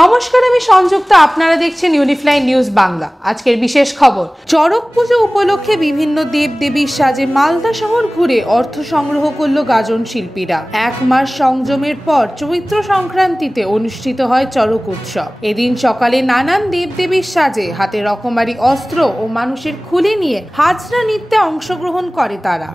নমস্কার, আমি সংযুক্তা। আপনারা দেখছেন ইউনিফ্লাই নিউজ বাংলা। আজকের বিশেষ খবর, চড়ক পুজো উপলক্ষে বিভিন্ন দেবদেবীর সাজে মালদা শহর ঘুরে অর্থ সংগ্রহ করল গাজন শিল্পীরা। এক মাস সংযমের পর চৈত্র সংক্রান্তিতে অনুষ্ঠিত হয় চড়ক উৎসব। এদিন সকালে নানান দেবদেবীর সাজে হাতে রকমারি অস্ত্র ও মানুষের খুলি নিয়ে হাজরা নৃত্যে অংশগ্রহণ করে তারা।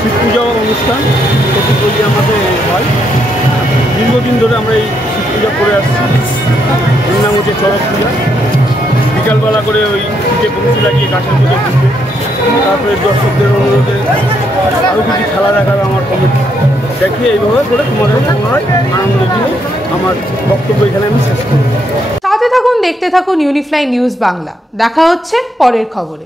শিব পূজা অনুষ্ঠান প্রতি আমাদের হয়। দীর্ঘদিন ধরে আমরা এই শিব পূজা করে আসছি। এর নাম হচ্ছে চড়ক পূজা। বিকালবেলা করে ওই শীতে পঙ্ক্তি লাগিয়ে গাছের পুজো করতে, তারপরে দর্শকদের অনুরোধে আরও কিছু খেলা দেখাবে আমার কমিটি। দেখে এইভাবে করে তোমাদের পুনরায় আনন্দ দিয়ে আমার বক্তব্য এখানে আমি শেষ করব। সাথে থাকুন, দেখতে থাকুন ইউনিফ্লাই নিউজ বাংলা। দেখা হচ্ছে পরের খবরে।